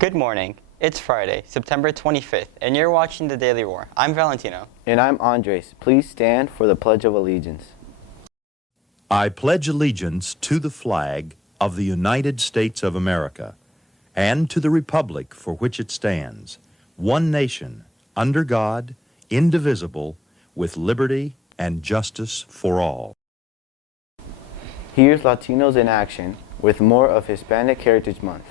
Good morning. It's Friday, September 25th, and you're watching The Daily Roar. I'm Valentino. And I'm Andres. Please stand for the Pledge of Allegiance. I pledge allegiance to the flag of the United States of America and to the republic for which it stands, one nation, under God, indivisible, with liberty and justice for all. Here's Latinos in action with more of Hispanic Heritage Month.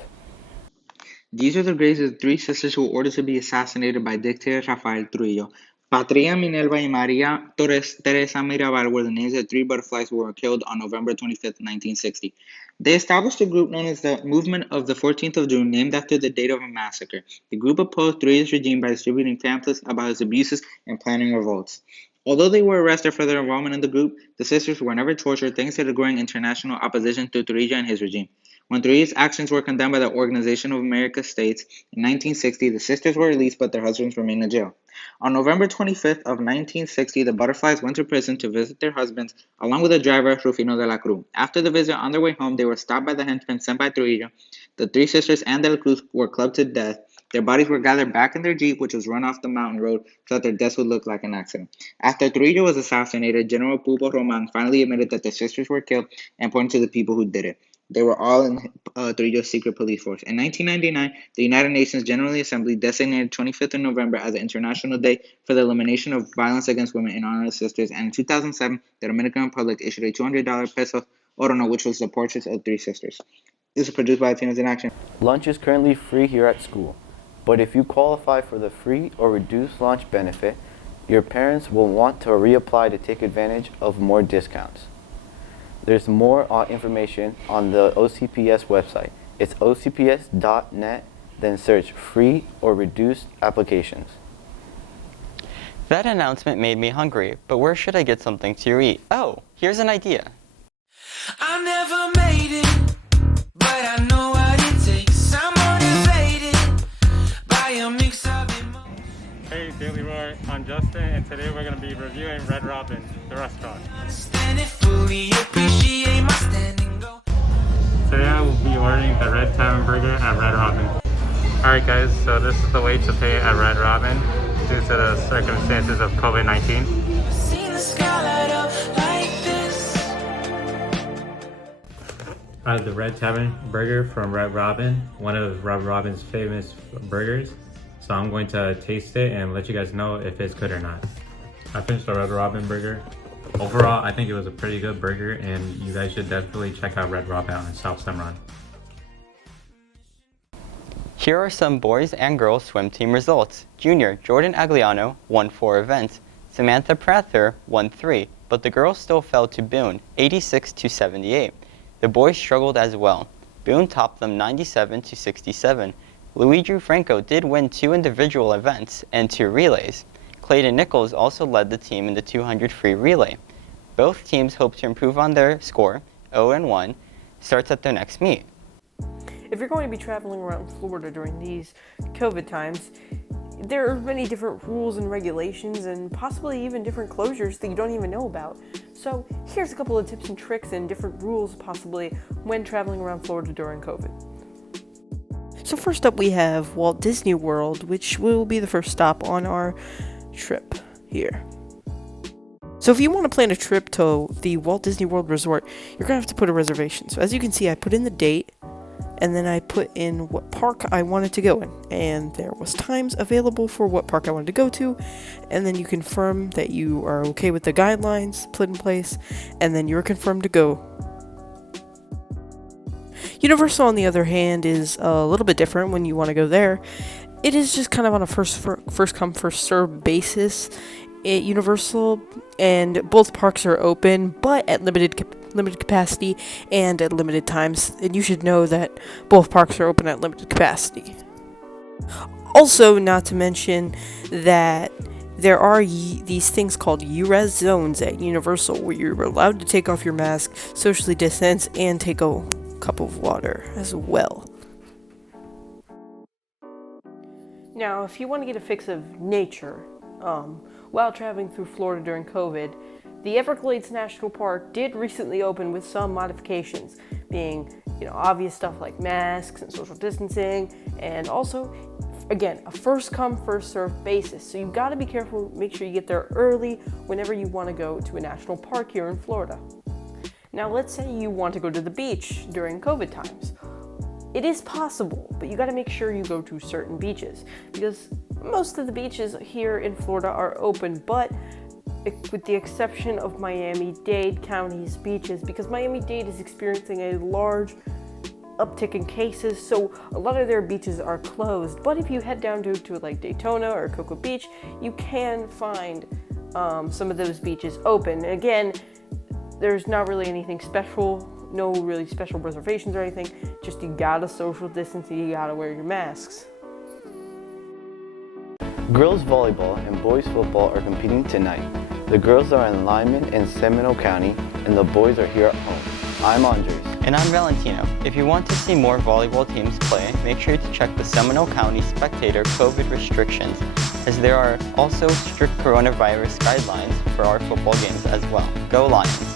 These are the graves of the three sisters who were ordered to be assassinated by dictator Rafael Trujillo. Patria, Minerva, and Maria Teresa Mirabal were the names of the three butterflies who were killed on November 25th, 1960. They established a group known as the Movement of the 14th of June, named after the date of a massacre. The group opposed Trujillo's regime by distributing pamphlets about his abuses and planning revolts. Although they were arrested for their involvement in the group, the sisters were never tortured thanks to the growing international opposition to Trujillo and his regime. When Trujillo's actions were condemned by the Organization of American States in 1960, the sisters were released, but their husbands remained in jail. On November 25th of 1960, the butterflies went to prison to visit their husbands, along with the driver, Rufino de la Cruz. After the visit, on their way home, they were stopped by the henchmen sent by Trujillo. The three sisters and de la Cruz were clubbed to death. Their bodies were gathered back in their jeep, which was run off the mountain road, so that their deaths would look like an accident. After Trujillo was assassinated, General Pulpo Roman finally admitted that the sisters were killed and pointed to the people who did it. They were all in Trujillo's secret police force. In 1999, the United Nations General Assembly designated 25th of November as the International Day for the Elimination of Violence Against Women in honor of sisters, and in 2007, the Dominican Republic issued a $200 peso oro note, which was the portraits of three sisters. This is produced by Latinos in Action. Lunch is currently free here at school, but if you qualify for the free or reduced lunch benefit, your parents will want to reapply to take advantage of more discounts. There's more information on the OCPS website. It's ocps.net, then search free or reduced applications. That announcement made me hungry, but where should I get something to eat? Oh, here's an idea. I never made it, but I know what it takes. I'm motivated by a mix of emotions. Hey, Daily Roar, I'm Justin, and today we're going to be reviewing Red Robin, the restaurant. Today I will be ordering the Red Tavern Burger at Red Robin. Alright guys, so this is the way to pay at Red Robin due to the circumstances of COVID-19. The Red Tavern Burger from Red Robin, one of Red Robin's famous burgers. So I'm going to taste it and let you guys know if it's good or not. I finished the Red Robin burger. Overall, I think it was a pretty good burger, and you guys should definitely check out Red Robin on South Cimarron. Here are some boys and girls swim team results. Junior Jordan Agliano won 4 events. Samantha Prather won 3, but the girls still fell to Boone, 86-78. The boys struggled as well. Boone topped them 97-67. Luigi Franco did win 2 individual events and 2 relays. Clayton Nichols also led the team in the 200 free relay. Both teams hope to improve on their score, 0-1, starts at their next meet. If you're going to be traveling around Florida during these COVID times, there are many different rules and regulations and possibly even different closures that you don't even know about. So here's a couple of tips and tricks and different rules possibly when traveling around Florida during COVID. So first up we have Walt Disney World, which will be the first stop on our trip here. So if you want to plan a trip to the Walt Disney World Resort, you're going to have to put a reservation. So as you can see, I put in the date, and then I put in what park I wanted to go in. And there was times available for what park I wanted to go to, and then you confirm that you are okay with the guidelines put in place, and then you're confirmed to go. Universal, on the other hand, is a little bit different when you want to go there. It is just kind of on a first come, first serve basis at Universal, and both parks are open, but at limited capacity and at limited times, and you should know that both parks are open at limited capacity. Also, not to mention that there are these things called URES zones at Universal where you're allowed to take off your mask, socially distance, and take a cup of water as well. Now, if you want to get a fix of nature while traveling through Florida during COVID, The Everglades National Park did recently open with some modifications, being obvious stuff like masks and social distancing, and also, again, a first come, first served basis. So you've got to be careful, make sure you get there early whenever you want to go to a national park here in Florida. Now let's say you want to go to the beach during COVID times. It is possible, but you got to make sure you go to certain beaches, because most of the beaches here in Florida are open, but with the exception of Miami-Dade County's beaches, because Miami-Dade is experiencing a large uptick in cases, so a lot of their beaches are closed. But if you head down to like Daytona or Cocoa Beach, you can find some of those beaches open. Again, there's not really anything special, no really special reservations or anything, just you gotta social distance and you gotta wear your masks. Girls volleyball and boys football are competing tonight. The girls are in Lyman and Seminole County, and the boys are here at home. I'm Andres. And I'm Valentino. If you want to see more volleyball teams play, make sure to check the Seminole County Spectator COVID restrictions, as there are also strict coronavirus guidelines for our football games as well. Go Lions!